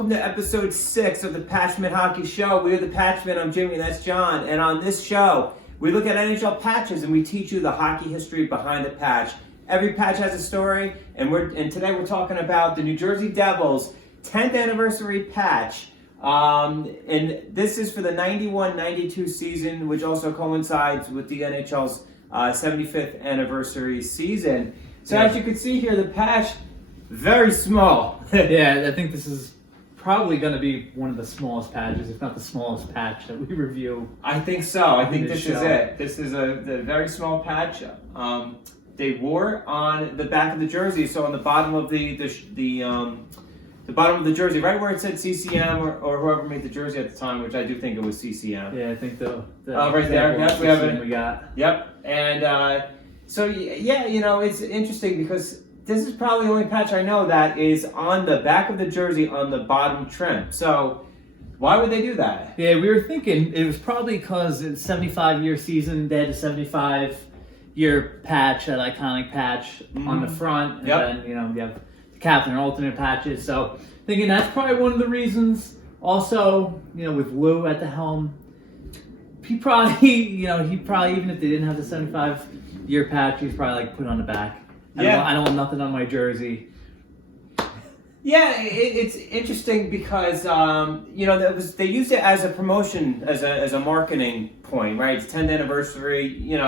welcome to episode 6 of the Patchman Hockey Show. We are the Patchman. I'm Jimmy, that's John. And on this show, we look at NHL patches and we teach you the hockey history behind the patch. Every patch has a story, and today we're talking about the New Jersey Devils 10th anniversary patch. And this is for the 91-92 season, which also coincides with the NHL's 75th anniversary season. So as you can see here, the patch, very small. Yeah, I think this is probably going to be one of the smallest patches, if not the smallest patch that we review. I think so. I think this is it. This is the very small patch. They wore on the back of the jersey, so on the bottom of the bottom of the jersey, right where it said CCM or whoever made the jersey at the time, which I do think it was CCM. Yeah, I think the right there. Yep, we have it. We got. Yep, and so yeah, you know, it's interesting because this is probably the only patch I know that is on the back of the jersey on the bottom trim. So why would they do that? Yeah, we were thinking it was probably because it's 75-year season. They had a 75-year patch, that iconic patch on the front, and then you have the captain and alternate patches. So thinking that's probably one of the reasons. Also, with Lou at the helm, he probably even if they didn't have the 75-year patch, he's probably like put on the back. I don't want nothing on my jersey. Yeah, it's interesting because they used it as a promotion, as a marketing point, right? It's 10th anniversary. You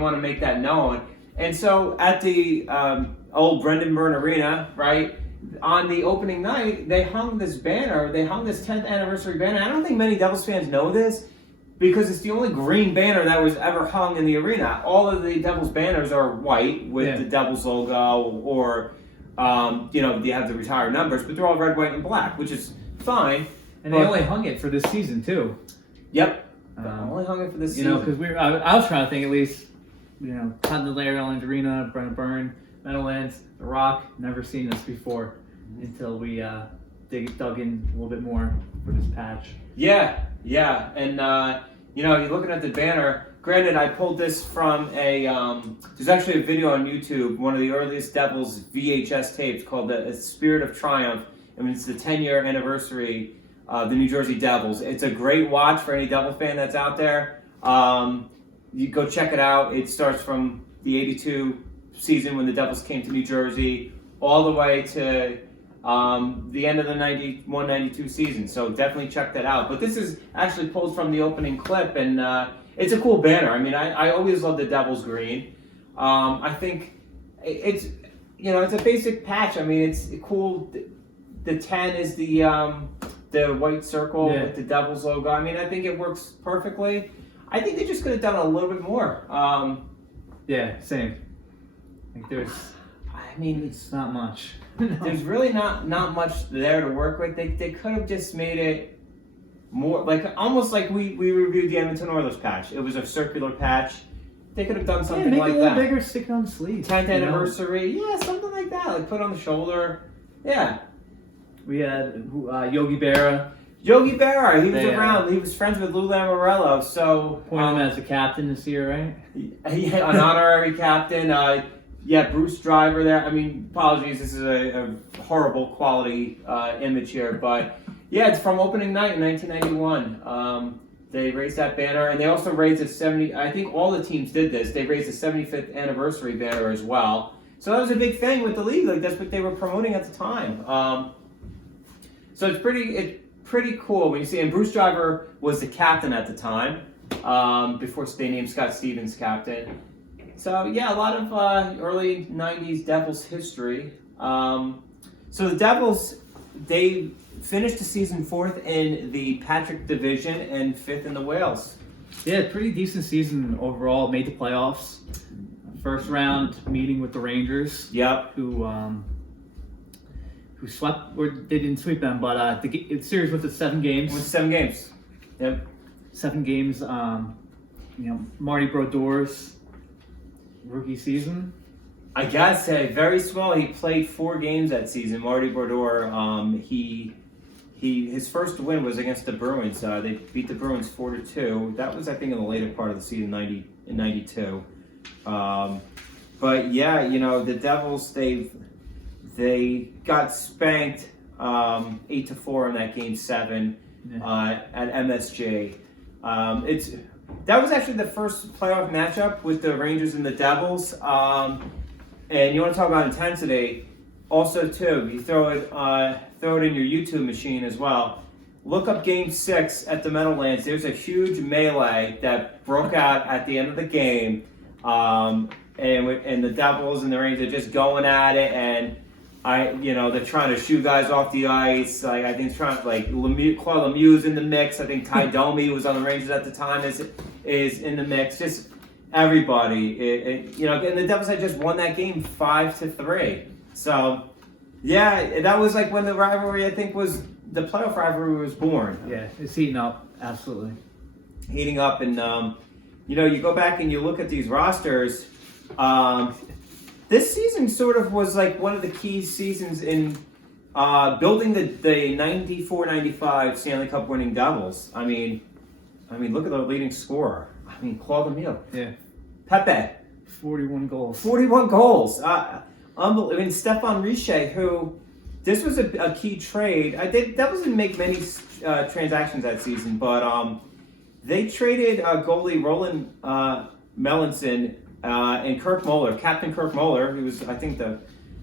want to make that known, and so at the old Brendan Byrne Arena, right, on the opening night, they hung this banner. They hung this 10th anniversary banner. I don't think many Devils fans know this, because it's the only green banner that was ever hung in the arena. All of the Devils banners are white with the Devils logo, or they have the retired numbers, but they're all red, white, and black, which is fine. And they only hung it for this season too. Yep, only hung it for this season. Because I was trying to think at least, Todd the Laird, Arena, Brendan Byrne, Meadowlands, The Rock. Never seen this before until we dug in a little bit more for this patch. Yeah, and you're looking at the banner. Granted, I pulled this from there's actually a video on YouTube, one of the earliest Devils VHS tapes called The Spirit of Triumph. I mean, it's the 10-year anniversary of the New Jersey Devils. It's a great watch for any Devil fan that's out there. You go check it out. It starts from the 82 season when the Devils came to New Jersey all the way to the end of the 91-92 season. So definitely check that out. But this is actually pulled from the opening clip, and it's a cool banner. I mean, I always love the Devils green. I think it's a basic patch. I mean, it's cool. The 10 is the white circle with the Devils logo. I mean, I think it works perfectly. I think they just could have done a little bit more. Yeah, same. It's not much. There's really not much there to work with. They could have just made it more almost like we reviewed the Edmonton Oilers patch. It was a circular patch. They could have done something make like it a little that. Bigger, stick it on the sleeve. 10th anniversary, something like that. Like put it on the shoulder. Yeah. We had Yogi Berra. Yogi Berra, he was around. He was friends with Lou Lamoriello. So point him as a captain this year, right? Yeah, an honorary captain. Bruce Driver there. I mean, apologies, this is a horrible quality image here, but yeah, it's from opening night in 1991. They raised that banner, and they also raised I think all the teams did this. They raised the 75th anniversary banner as well. So that was a big thing with the league. Like, that's what they were promoting at the time. So it's pretty cool when you see. And Bruce Driver was the captain at the time, before they named Scott Stevens captain. So yeah, a lot of early 90s Devils history. So the Devils, they finished the season 4th in the Patrick Division and 5th in the Wales. Yeah, pretty decent season overall. Made the playoffs. First round meeting with the Rangers. Yep. Who swept, or they didn't sweep them, but the series was at 7 games. It was 7 games. Yep. 7 games. Marty Brodeur's rookie season. I gotta say, very small. He played 4 games that season. Marty Brodeur. His first win was against the Bruins. They beat the Bruins 4-2. That was, I think, in the later part of the season, in '92. But yeah, the Devils, they got spanked 8-4 in that game 7 at MSG. That was actually the first playoff matchup with the Rangers and the Devils. And you want to talk about intensity? Also, too, you throw it in your YouTube machine as well. Look up Game 6 at the Meadowlands. There's a huge melee that broke out at the end of the game, and the Devils and the Rangers are just going at it, and they're trying to shoo guys off the ice. Like I think Claude Lemieux's in the mix. I think Ty Domi was on the Rangers at the time is in the mix. Just everybody, and the Devils had just won that game 5-3. So yeah, that was like when the rivalry, I think, the playoff rivalry was born. Yeah, it's heating up, absolutely. Heating up, and you go back and you look at these rosters. This season sort of was like one of the key seasons in building the 94-95 Stanley Cup winning Devils. I mean, look at the leading scorer. I mean, Claude Lemieux. Yeah. Pepe. 41 goals. 41 goals. Unbelievable. I mean, Stephane Richer, who this was a key trade. Devils didn't make many transactions that season, but they traded goalie Roland Melanson and Kirk Muller, Captain Kirk Muller, who was, I think,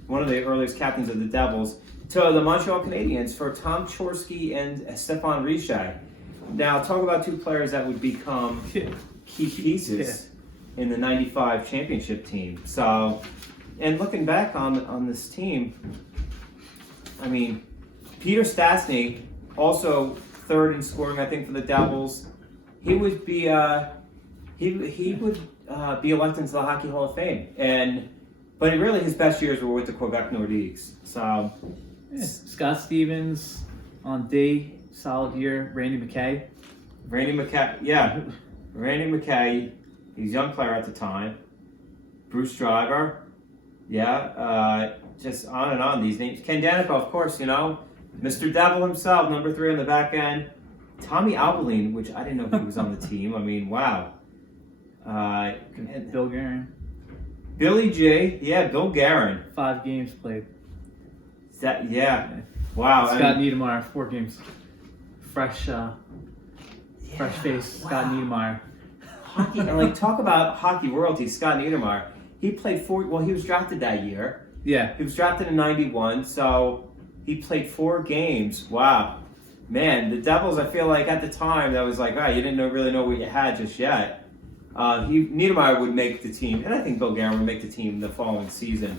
one of the earliest captains of the Devils, to the Montreal Canadiens for Tom Chorsky and Stephane Richer. Now, talk about two players that would become key pieces in the 95 championship team. So, and looking back on this team, I mean, Peter Stastny, also third in scoring, I think, for the Devils. He would be he would be elected into the Hockey Hall of Fame, but really his best years were with the Quebec Nordiques. So, Scott Stevens on D, solid year. Randy McKay, he's a young player at the time. Bruce Driver, just on and on these names. Ken Danica, of course, Mr. Devil himself, number 3 on the back end. Tommy Alberline, which I didn't know he was on the team. I mean, wow. Bill Guerin. Billy G, Bill Guerin. 5 games played. Wow. Scott Niedermayer, 4 games. Fresh face, wow. Scott Niedermayer. Hockey, and talk about hockey royalty, Scott Niedermayer. He played he was drafted that year. Yeah. He was drafted in 91, so he played 4 games. Wow. Man, the Devils, I feel like at the time, that was like, you didn't really know what you had just yet. Niedermayer would make the team, and I think Bill Guerin would make the team the following season.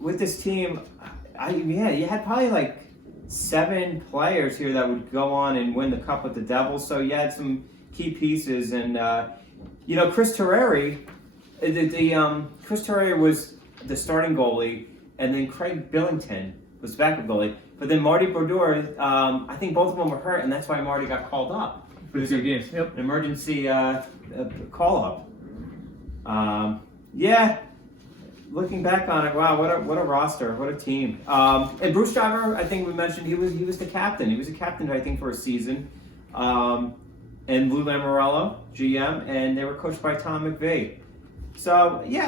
With this team, you had probably 7 players here that would go on and win the cup with the Devils. So you had some key pieces, and Chris Terreri, Chris Terreri was the starting goalie, and then Craig Billington was backup goalie. But then Marty Brodeur, I think both of them were hurt, and that's why Marty got called up. For the 2 games. Yep. An emergency call up. Looking back on it, wow, what a roster, what a team. And Bruce Driver, I think we mentioned he was the captain. He was a captain, I think, for a season. And Lou Lamoriello, GM, and they were coached by Tom McVeigh. So the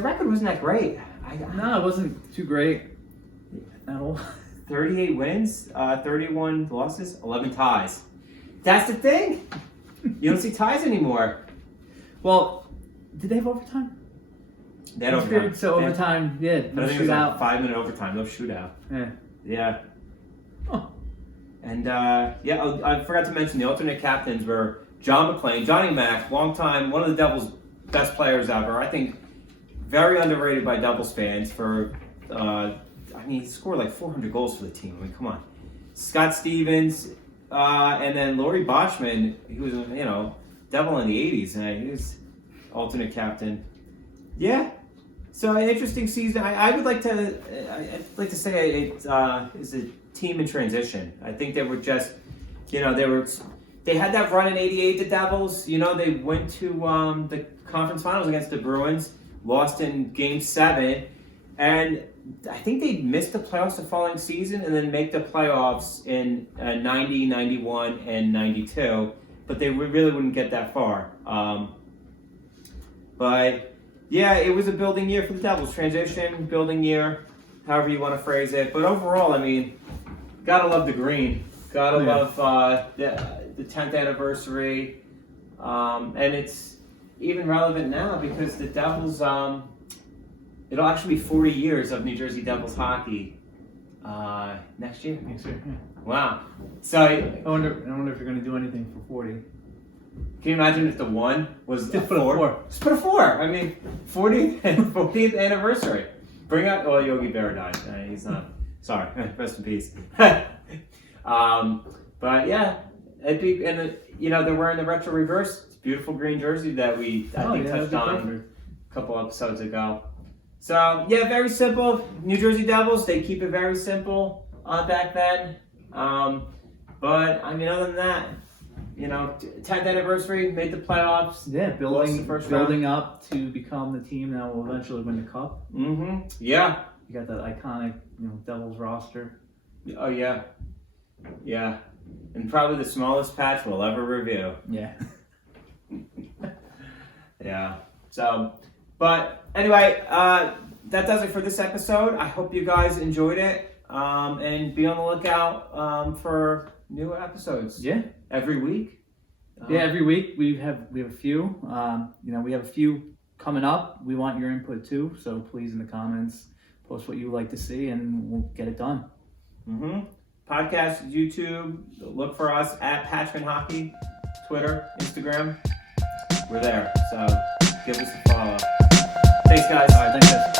record wasn't that great. No, it wasn't too great at all. 38 wins, 31 losses, 11 ties. That's the thing. You don't see ties anymore. Well, did they have overtime? They had overtime. So overtime, no I think it was shootout. 5-minute overtime, no shootout. Yeah. Oh. And I forgot to mention the alternate captains were John McClain, Johnny Mack, one of the Devils' best players ever. I think very underrated by Devils fans for, he scored 400 goals for the team. I mean, come on. Scott Stevens, and then Laurie Bochman, he was, Devil in the 80s, and he was alternate captain. Yeah. So an interesting season. I'd like to say it is a team in transition. I think they were just, they had that run in '88. The Devils, they went to the conference finals against the Bruins, lost in Game 7, and I think they missed the playoffs the following season, and then make the playoffs in 90, 91, and 92. But they really wouldn't get that far. But yeah, it was a building year for the Devils. Transition, building year, however you want to phrase it. But overall, I mean, gotta love the green. Gotta love the 10th anniversary. And it's even relevant now because the Devils, it'll actually be 40 years of New Jersey Devils hockey next year. Next year, yeah. Wow. So I wonder if you're going to do anything for 40. can you imagine if the 1 was Just a put a 4? 4. Just put a 4. I mean, 40th anniversary. Bring out, well, Yogi Berra died. He's not, sorry, rest in peace. But yeah, it'd be, and you know, they're wearing the retro reverse. It's a beautiful green jersey that we, I think, touched on a couple episodes ago. So yeah, very simple. New Jersey Devils, they keep it very simple back then. But I mean, other than that, you know, 10th anniversary, made the playoffs. Yeah, building round. up to become the team that will eventually win the cup. Mm-hmm. Yeah. You got that iconic, Devils roster. Oh yeah. Yeah. And probably the smallest patch we'll ever review. Yeah. Yeah. So, but anyway, that does it for this episode. I hope you guys enjoyed it. And be on the lookout for new episodes. Yeah. Every week. Yeah, every week we have a few. We have a few coming up. We want your input too, so please in the comments post what you would like to see, and we'll get it done. Mm-hmm. Podcast, YouTube. Look for us at Patchman Hockey, Twitter, Instagram. We're there, so give us a follow. Thanks, guys. All right, thanks, guys.